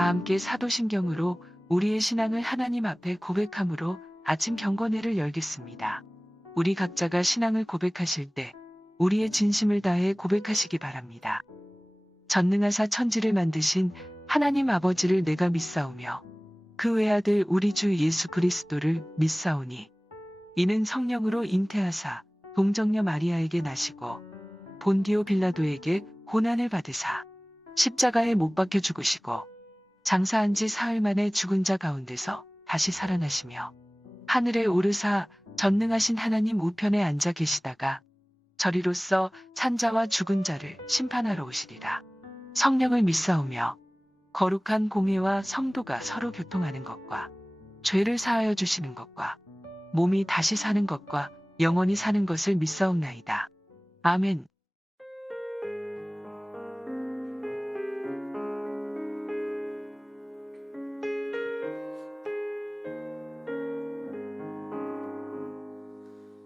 다 함께 사도신경으로 우리의 신앙을 하나님 앞에 고백함으로 아침 경건회를 열겠습니다. 우리 각자가 신앙을 고백하실 때 우리의 진심을 다해 고백하시기 바랍니다. 전능하사 천지를 만드신 하나님 아버지를 내가 믿사오며 그 외아들 우리 주 예수 그리스도를 믿사오니 이는 성령으로 잉태하사 동정녀 마리아에게 나시고 본디오 빌라도에게 고난을 받으사 십자가에 못 박혀 죽으시고 장사한 지 사흘 만에 죽은 자 가운데서 다시 살아나시며 하늘에 오르사 전능하신 하나님 우편에 앉아 계시다가 저리로서 산자와 죽은 자를 심판하러 오시리라. 성령을 믿사오며 거룩한 공회와 성도가 서로 교통하는 것과 죄를 사하여 주시는 것과 몸이 다시 사는 것과 영원히 사는 것을 믿사옵나이다. 아멘.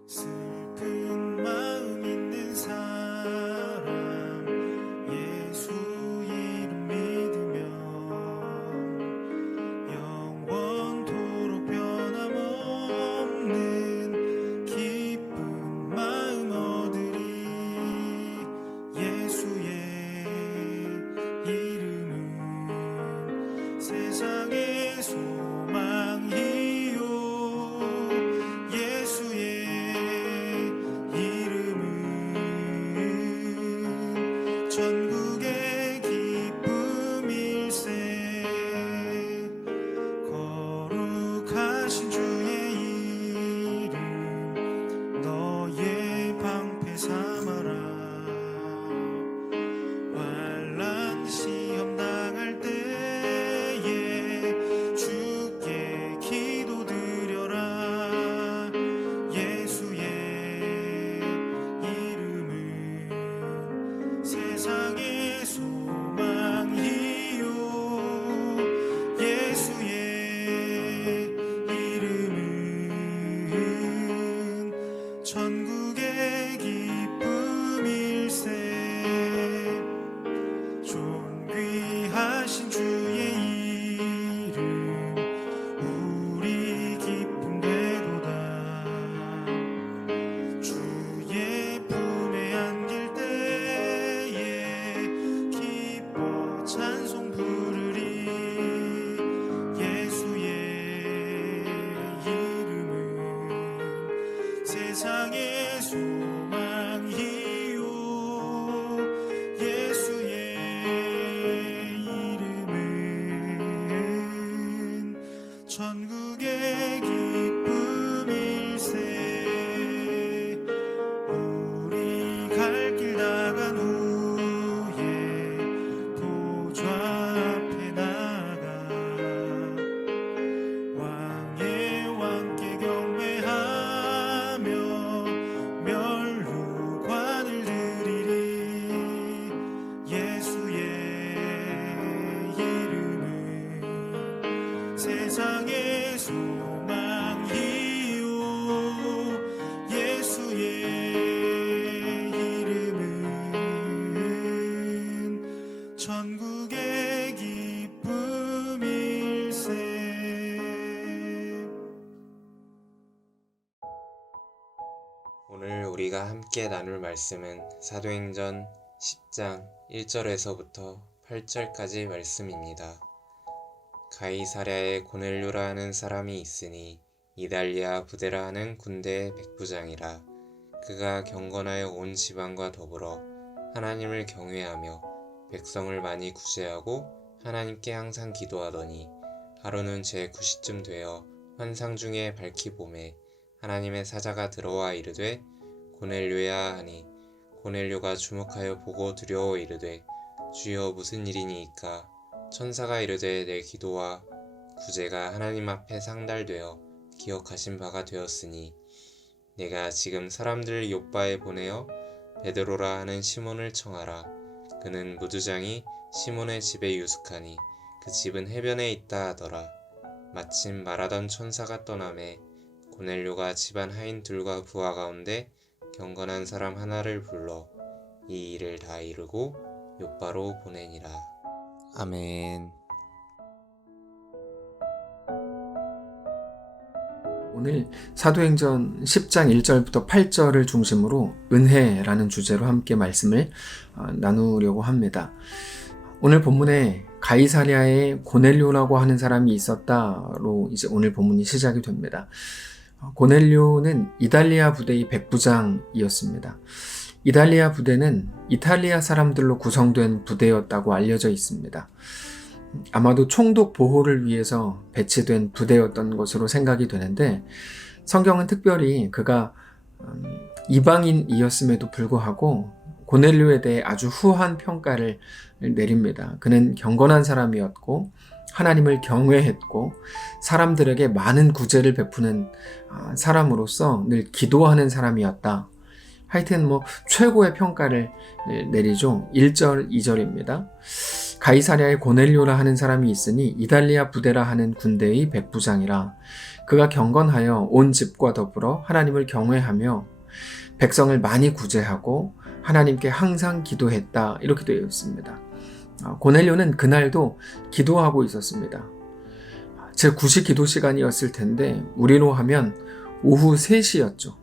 슬픈 마음 있는 사람 예수 이름 믿으며 영원토록 변함없는 기쁜 마음 얻으리. 예수의 이름은 세상의 소망이요 예수의 전국의 기쁨일세. 거룩하신 주의 이름 너의 방패 삼아라. 환난 시험 당할 때에 주께 기도드려라. 예수의 이름은 세상의 소망이요 예수의 이름은 천국의 기쁨일세. 존귀하신 주의 이름 우리 기쁨 되도다. 주의 품에 안길 때에 기뻐 찬송 부르리. 예수의 이름은 세상의 소망이요 예수의 이름은 천국의 기쁨일세. 우리 갈 길 나간 후에 보좌 앞에 나가 왕의 왕께 경배하며 멸류관을 드리리. 예수의 이름은 세상의 소망이요 예수의 이름은 천국의 기쁨일세. 오늘 우리가 함께 나눌 말씀은 사도행전 10장 1절에서부터 8절까지 말씀입니다. 가이사랴에 고넬료라 하는 사람이 있으니 이달리아 부데라 하는 군대의 백부장이라. 그가 경건하여 온 지방과 더불어 하나님을 경외하며 백성을 많이 구제하고 하나님께 항상 기도하더니 하루는 제9시쯤 되어 환상 중에 밝히 보매 하나님의 사자가 들어와 이르되 고넬료야 하니 고넬료가 주목하여 보고 두려워 이르되 주여 무슨 일이니이까. 천사가 이르되 내 기도와 구제가 하나님 앞에 상달되어 기억하신 바가 되었으니 내가 지금 사람들을 욥바에 보내어 베드로라 하는 시몬을 청하라. 그는 무두장이 시몬의 집에 유숙하니 그 집은 해변에 있다 하더라. 마침 말하던 천사가 떠나매 고넬료가 집안 하인 둘과 부하 가운데 경건한 사람 하나를 불러 이 일을 다 이루고 욥바로 보내니라. 아멘. 오늘 사도행전 10장 1절부터 8절을 중심으로 은혜라는 주제로 함께 말씀을 나누려고 합니다. 오늘 본문에 가이사랴에 고넬료라고 하는 사람이 있었다로 이제 오늘 본문이 시작이 됩니다. 고넬료는 이달리아 부대의 백부장이었습니다. 이달리아 부대는 이탈리아 사람들로 구성된 부대였다고 알려져 있습니다. 아마도 총독 보호를 위해서 배치된 부대였던 것으로 생각이 되는데, 성경은 특별히 그가 이방인이었음에도 불구하고 고넬료에 대해 아주 후한 평가를 내립니다. 그는 경건한 사람이었고 하나님을 경외했고 사람들에게 많은 구제를 베푸는 사람으로서 늘 기도하는 사람이었다. 하여튼 최고의 평가를 내리죠. 1절, 2절입니다. 가이사랴에 고넬료라 하는 사람이 있으니 이달리아 부대라 하는 군대의 백부장이라. 그가 경건하여 온 집과 더불어 하나님을 경외하며 백성을 많이 구제하고 하나님께 항상 기도했다. 이렇게 되어 있습니다. 고넬료는 그날도 기도하고 있었습니다. 제 9시 기도 시간이었을 텐데 우리로 하면 오후 3시였죠.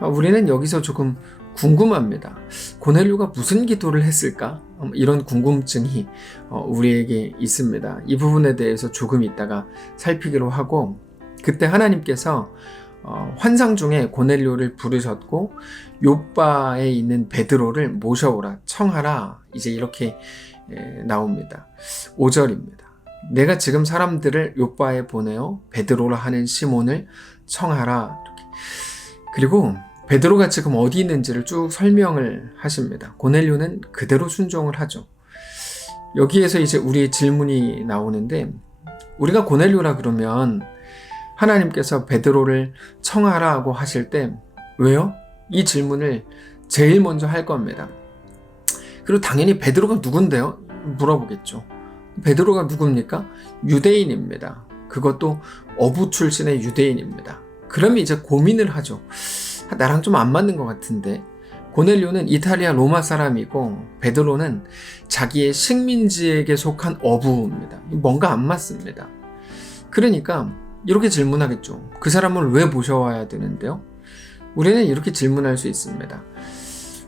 우리는 여기서 조금 궁금합니다. 고넬료가 무슨 기도를 했을까? 이런 궁금증이 우리에게 있습니다. 이 부분에 대해서 조금 이따가 살피기로 하고, 그때 하나님께서 환상 중에 고넬료를 부르셨고 요빠에 있는 베드로를 모셔오라, 청하라, 이제 이렇게 나옵니다. 5절입니다. 내가 지금 사람들을 요빠에 보내어 베드로라 하는 시몬을 청하라. 이렇게. 그리고 베드로가 지금 어디 있는지를 쭉 설명을 하십니다. 고넬료는 그대로 순종을 하죠. 여기에서 이제 우리의 질문이 나오는데, 우리가 고넬료라 그러면 하나님께서 베드로를 청하라고 하실 때 왜요? 이 질문을 제일 먼저 할 겁니다. 그리고 당연히 베드로가 누군데요? 물어보겠죠. 베드로가 누굽니까? 유대인입니다. 그것도 어부 출신의 유대인입니다. 그러면 이제 고민을 하죠. 나랑 좀 안 맞는 것 같은데. 고넬료는 이탈리아 로마 사람이고 베드로는 자기의 식민지에게 속한 어부입니다. 뭔가 안 맞습니다. 그러니까 이렇게 질문하겠죠. 그 사람을 왜 모셔와야 되는데요? 우리는 이렇게 질문할 수 있습니다.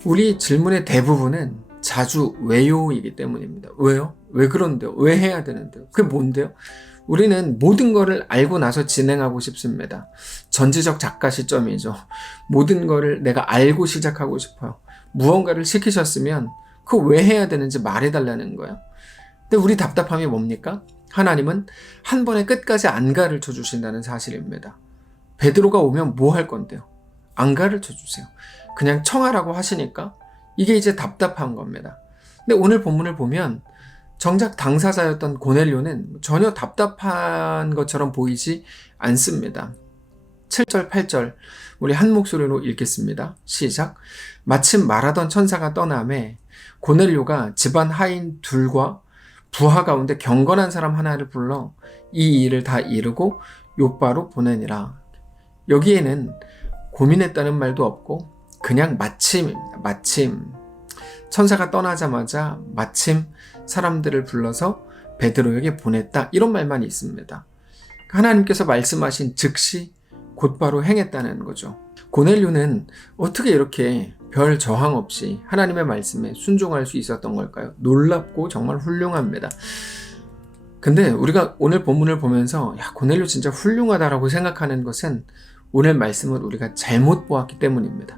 우리 질문의 대부분은 자주 왜요이기 때문입니다. 왜요? 왜 그런데요? 왜 해야 되는데요? 그게 뭔데요? 우리는 모든 거를 알고 나서 진행하고 싶습니다. 전지적 작가 시점이죠. 모든 거를 내가 알고 시작하고 싶어요. 무언가를 시키셨으면 그거 왜 해야 되는지 말해달라는 거예요. 근데 우리 답답함이 뭡니까? 하나님은 한 번에 끝까지 안 가르쳐 주신다는 사실입니다. 베드로가 오면 뭐 할 건데요? 안 가르쳐 주세요. 그냥 청하라고 하시니까 이게 이제 답답한 겁니다. 근데 오늘 본문을 보면 정작 당사자였던 고넬료는 전혀 답답한 것처럼 보이지 않습니다. 7절, 8절 우리 한 목소리로 읽겠습니다. 시작. 마침 말하던 천사가 떠나매 고넬료가 집안 하인 둘과 부하 가운데 경건한 사람 하나를 불러 이 일을 다 이루고 요빠로 보내니라. 여기에는 고민했다는 말도 없고 그냥 마침입니다. 마침. 천사가 떠나자마자 마침 사람들을 불러서 베드로에게 보냈다. 이런 말만 있습니다. 하나님께서 말씀하신 즉시 곧바로 행했다는 거죠. 고넬료는 어떻게 이렇게 별 저항 없이 하나님의 말씀에 순종할 수 있었던 걸까요? 놀랍고 정말 훌륭합니다. 근데 우리가 오늘 본문을 보면서 고넬료 진짜 훌륭하다라고 생각하는 것은 오늘 말씀을 우리가 잘못 보았기 때문입니다.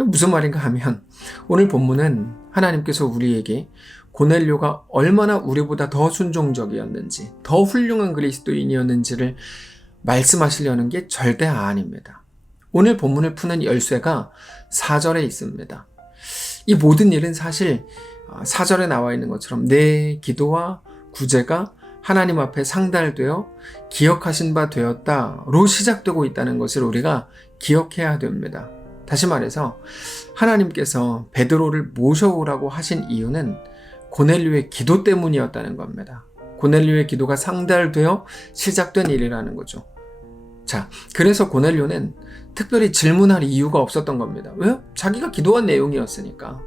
무슨 말인가 하면 오늘 본문은 하나님께서 우리에게 고넬료가 얼마나 우리보다 더 순종적이었는지, 더 훌륭한 그리스도인이었는지를 말씀하시려는 게 절대 아닙니다. 오늘 본문을 푸는 열쇠가 4절에 있습니다. 이 모든 일은 사실 4절에 나와 있는 것처럼 내 기도와 구제가 하나님 앞에 상달되어 기억하신 바 되었다로 시작되고 있다는 것을 우리가 기억해야 됩니다. 다시 말해서 하나님께서 베드로를 모셔오라고 하신 이유는 고넬료의 기도 때문이었다는 겁니다. 고넬료의 기도가 상달되어 시작된 일이라는 거죠. 자, 그래서 고넬료는 특별히 질문할 이유가 없었던 겁니다. 왜요? 자기가 기도한 내용이었으니까.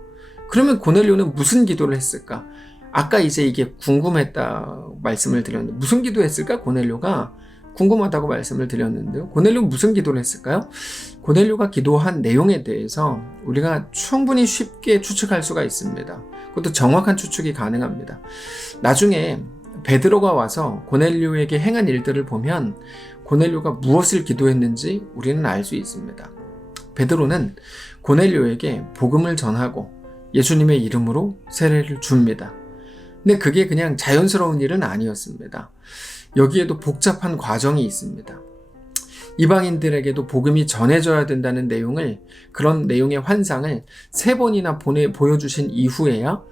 그러면 고넬료는 무슨 기도를 했을까? 아까 이제 이게 궁금했다 말씀을 드렸는데 무슨 기도했을까? 고넬료가 궁금하다고 말씀을 드렸는데요. 고넬료 무슨 기도를 했을까요? 고넬료가 기도한 내용에 대해서 우리가 충분히 쉽게 추측할 수가 있습니다. 그것도 정확한 추측이 가능합니다. 나중에 베드로가 와서 고넬료에게 행한 일들을 보면 고넬료가 무엇을 기도했는지 우리는 알 수 있습니다. 베드로는 고넬료에게 복음을 전하고 예수님의 이름으로 세례를 줍니다. 근데 그게 그냥 자연스러운 일은 아니었습니다. 여기에도 복잡한 과정이 있습니다. 이방인들에게도 복음이 전해져야 된다는 내용을, 그런 내용의 환상을 3번이나 보여주신 이후에야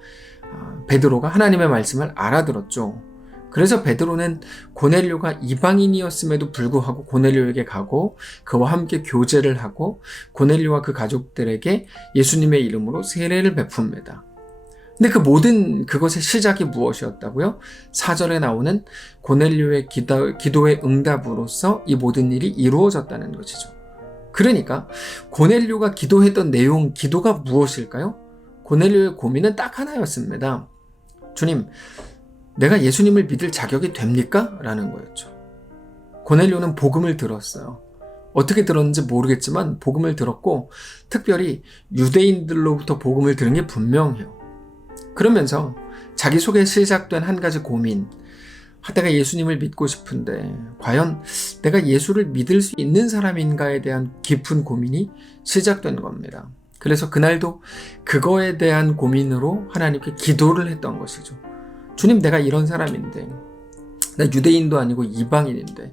베드로가 하나님의 말씀을 알아들었죠. 그래서 베드로는 고넬료가 이방인이었음에도 불구하고 고넬료에게 가고 그와 함께 교제를 하고 고넬료와 그 가족들에게 예수님의 이름으로 세례를 베풉니다. 근데 그 모든 그것의 시작이 무엇이었다고요? 4절에 나오는 고넬료의 기도의 응답으로서 이 모든 일이 이루어졌다는 것이죠. 그러니까 고넬료가 기도했던 내용, 기도가 무엇일까요? 고넬료의 고민은 딱 하나였습니다. 주님, 내가 예수님을 믿을 자격이 됩니까? 라는 거였죠. 고넬료는 복음을 들었어요. 어떻게 들었는지 모르겠지만 복음을 들었고 특별히 유대인들로부터 복음을 들은 게 분명해요. 그러면서 자기 속에 시작된 한 가지 고민, 내가 예수님을 믿고 싶은데 과연 내가 예수를 믿을 수 있는 사람인가에 대한 깊은 고민이 시작된 겁니다. 그래서 그날도 그거에 대한 고민으로 하나님께 기도를 했던 것이죠. 주님, 내가 이런 사람인데, 나 유대인도 아니고 이방인인데,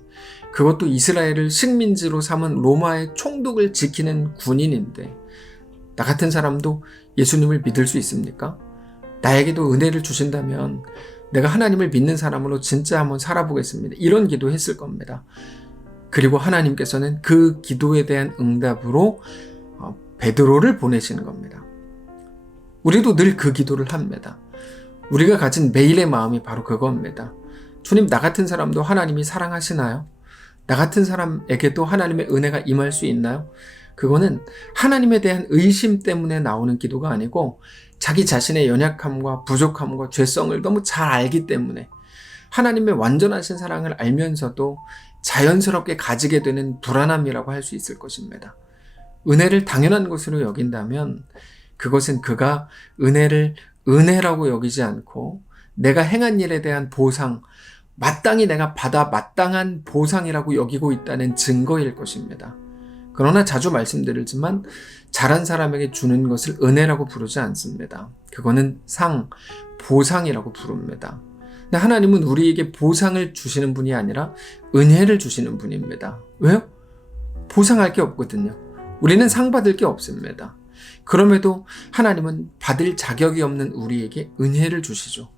그것도 이스라엘을 식민지로 삼은 로마의 총독을 지키는 군인인데 나 같은 사람도 예수님을 믿을 수 있습니까? 나에게도 은혜를 주신다면 내가 하나님을 믿는 사람으로 진짜 한번 살아보겠습니다. 이런 기도했을 겁니다. 그리고 하나님께서는 그 기도에 대한 응답으로 베드로를 보내시는 겁니다. 우리도 늘 그 기도를 합니다. 우리가 가진 매일의 마음이 바로 그겁니다. 주님, 나 같은 사람도 하나님이 사랑하시나요? 나 같은 사람에게도 하나님의 은혜가 임할 수 있나요? 그거는 하나님에 대한 의심 때문에 나오는 기도가 아니고 자기 자신의 연약함과 부족함과 죄성을 너무 잘 알기 때문에 하나님의 완전하신 사랑을 알면서도 자연스럽게 가지게 되는 불안함이라고 할 수 있을 것입니다. 은혜를 당연한 것으로 여긴다면 그것은 그가 은혜를 은혜라고 여기지 않고 내가 행한 일에 대한 보상, 마땅히 내가 받아 마땅한 보상이라고 여기고 있다는 증거일 것입니다. 그러나 자주 말씀드리지만 잘한 사람에게 주는 것을 은혜라고 부르지 않습니다. 그거는 상, 보상이라고 부릅니다. 근데 하나님은 우리에게 보상을 주시는 분이 아니라 은혜를 주시는 분입니다. 왜요? 보상할 게 없거든요. 우리는 상 받을 게 없습니다. 그럼에도 하나님은 받을 자격이 없는 우리에게 은혜를 주시죠.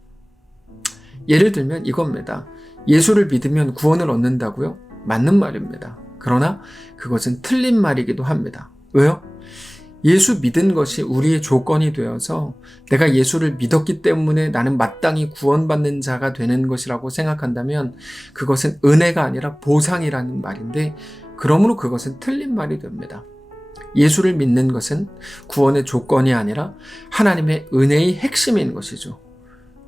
예를 들면 이겁니다. 예수를 믿으면 구원을 얻는다고요? 맞는 말입니다. 그러나 그것은 틀린 말이기도 합니다. 왜요? 예수 믿은 것이 우리의 조건이 되어서 내가 예수를 믿었기 때문에 나는 마땅히 구원받는 자가 되는 것이라고 생각한다면 그것은 은혜가 아니라 보상이라는 말인데 그러므로 그것은 틀린 말이 됩니다. 예수를 믿는 것은 구원의 조건이 아니라 하나님의 은혜의 핵심인 것이죠.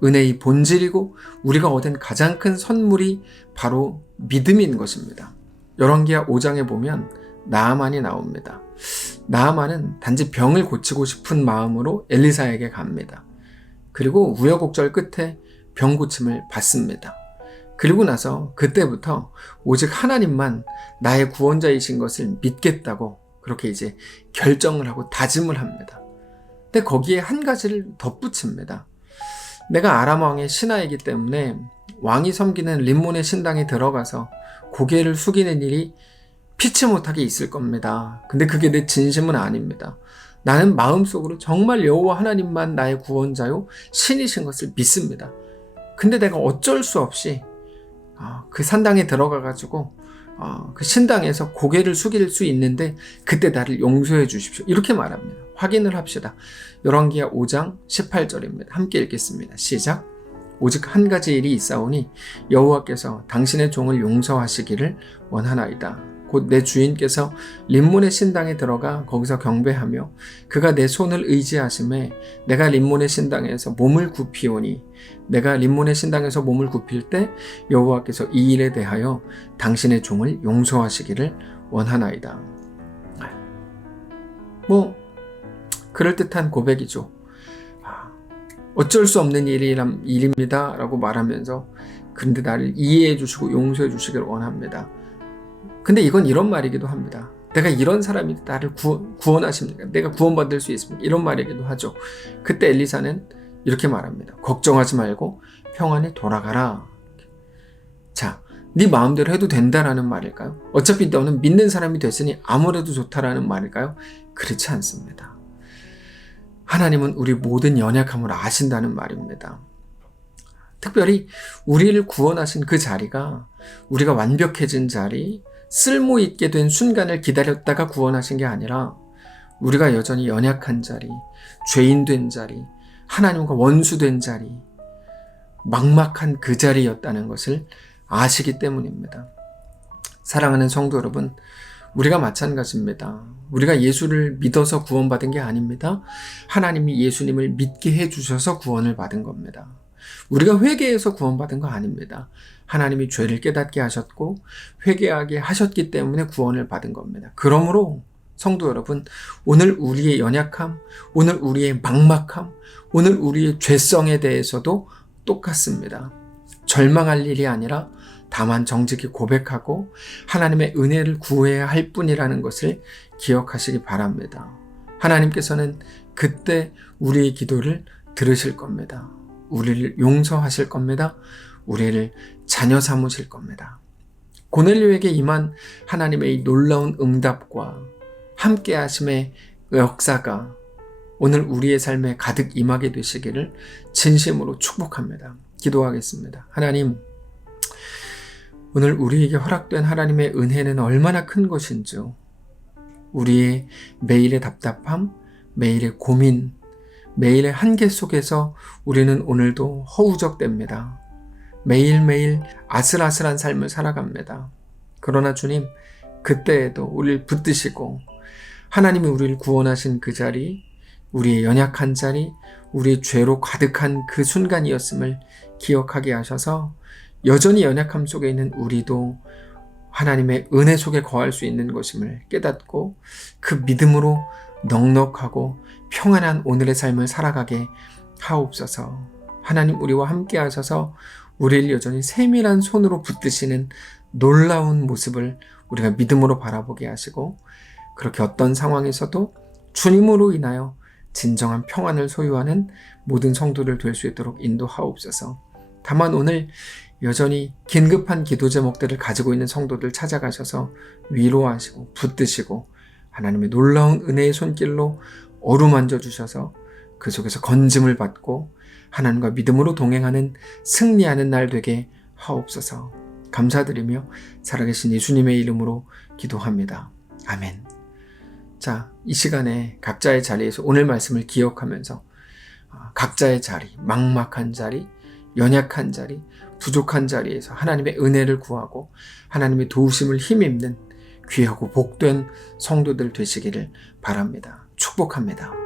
은혜의 본질이고 우리가 얻은 가장 큰 선물이 바로 믿음인 것입니다. 열왕기하 5장에 보면 나아만이 나옵니다. 나아만은 단지 병을 고치고 싶은 마음으로 엘리사에게 갑니다. 그리고 우여곡절 끝에 병 고침을 받습니다. 그리고 나서 그때부터 오직 하나님만 나의 구원자이신 것을 믿겠다고 그렇게 이제 결정을 하고 다짐을 합니다. 근데 거기에 한 가지를 덧붙입니다. 내가 아람 왕의 신하이기 때문에 왕이 섬기는 림몬의 신당에 들어가서 고개를 숙이는 일이 피치 못하게 있을 겁니다. 근데 그게 내 진심은 아닙니다. 나는 마음속으로 정말 여호와 하나님만 나의 구원자요 신이신 것을 믿습니다. 근데 내가 어쩔 수 없이 그 산당에 들어가가지고 그 신당에서 고개를 숙일 수 있는데 그때 나를 용서해 주십시오. 이렇게 말합니다. 확인을 합시다. 열왕기하 5장 18절입니다. 함께 읽겠습니다. 시작. 오직 한 가지 일이 있사오니 여호와께서 당신의 종을 용서하시기를 원하나이다. 곧 내 주인께서 림몬의 신당에 들어가 거기서 경배하며 그가 내 손을 의지하심에 내가 림몬의 신당에서 몸을 굽히오니 내가 림몬의 신당에서 몸을 굽힐 때 여호와께서 이 일에 대하여 당신의 종을 용서하시기를 원하나이다. 그럴듯한 고백이죠. 어쩔 수 없는 일입니다 라고 말하면서 그런데 나를 이해해 주시고 용서해 주시기를 원합니다. 근데 이건 이런 말이기도 합니다. 내가 이런 사람이 나를 구원하십니까? 내가 구원받을 수 있습니까? 이런 말이기도 하죠. 그때 엘리사는 이렇게 말합니다. 걱정하지 말고 평안히 돌아가라. 자, 네 마음대로 해도 된다라는 말일까요? 어차피 너는 믿는 사람이 됐으니 아무래도 좋다라는 말일까요? 그렇지 않습니다. 하나님은 우리 모든 연약함을 아신다는 말입니다. 특별히 우리를 구원하신 그 자리가 우리가 완벽해진 자리, 쓸모있게 된 순간을 기다렸다가 구원하신 게 아니라 우리가 여전히 연약한 자리, 죄인 된 자리, 하나님과 원수된 자리, 막막한 그 자리였다는 것을 아시기 때문입니다. 사랑하는 성도 여러분, 우리가 마찬가지입니다. 우리가 예수를 믿어서 구원받은 게 아닙니다. 하나님이 예수님을 믿게 해주셔서 구원을 받은 겁니다. 우리가 회개해서 구원받은 거 아닙니다. 하나님이 죄를 깨닫게 하셨고 회개하게 하셨기 때문에 구원을 받은 겁니다. 그러므로 성도 여러분, 오늘 우리의 연약함, 오늘 우리의 막막함, 오늘 우리의 죄성에 대해서도 똑같습니다. 절망할 일이 아니라 다만 정직히 고백하고 하나님의 은혜를 구해야 할 뿐이라는 것을 기억하시기 바랍니다. 하나님께서는 그때 우리의 기도를 들으실 겁니다. 우리를 용서하실 겁니다. 우리를 자녀 삼으실 겁니다. 고넬료에게 임한 하나님의 이 놀라운 응답과 함께 하심의 역사가 오늘 우리의 삶에 가득 임하게 되시기를 진심으로 축복합니다. 기도하겠습니다. 하나님, 오늘 우리에게 허락된 하나님의 은혜는 얼마나 큰 것인지 우리의 매일의 답답함, 매일의 고민, 매일의 한계 속에서 우리는 오늘도 허우적댑니다. 매일매일 아슬아슬한 삶을 살아갑니다. 그러나 주님, 그때에도 우리를 붙드시고 하나님이 우리를 구원하신 그 자리, 우리의 연약한 자리, 우리의 죄로 가득한 그 순간이었음을 기억하게 하셔서 여전히 연약함 속에 있는 우리도 하나님의 은혜 속에 거할 수 있는 것임을 깨닫고 그 믿음으로 넉넉하고 평안한 오늘의 삶을 살아가게 하옵소서. 하나님 우리와 함께 하셔서 우리를 여전히 세밀한 손으로 붙드시는 놀라운 모습을 우리가 믿음으로 바라보게 하시고 그렇게 어떤 상황에서도 주님으로 인하여 진정한 평안을 소유하는 모든 성도들 될 수 있도록 인도하옵소서. 다만 오늘 여전히 긴급한 기도 제목들을 가지고 있는 성도들 찾아가셔서 위로하시고 붙드시고 하나님의 놀라운 은혜의 손길로 어루만져 주셔서 그 속에서 건짐을 받고 하나님과 믿음으로 동행하는 승리하는 날 되게 하옵소서. 감사드리며 살아계신 예수님의 이름으로 기도합니다. 아멘. 자, 이 시간에 각자의 자리에서 오늘 말씀을 기억하면서 각자의 자리, 막막한 자리, 연약한 자리, 부족한 자리에서 하나님의 은혜를 구하고 하나님의 도우심을 힘입는 귀하고 복된 성도들 되시기를 바랍니다. 축복합니다.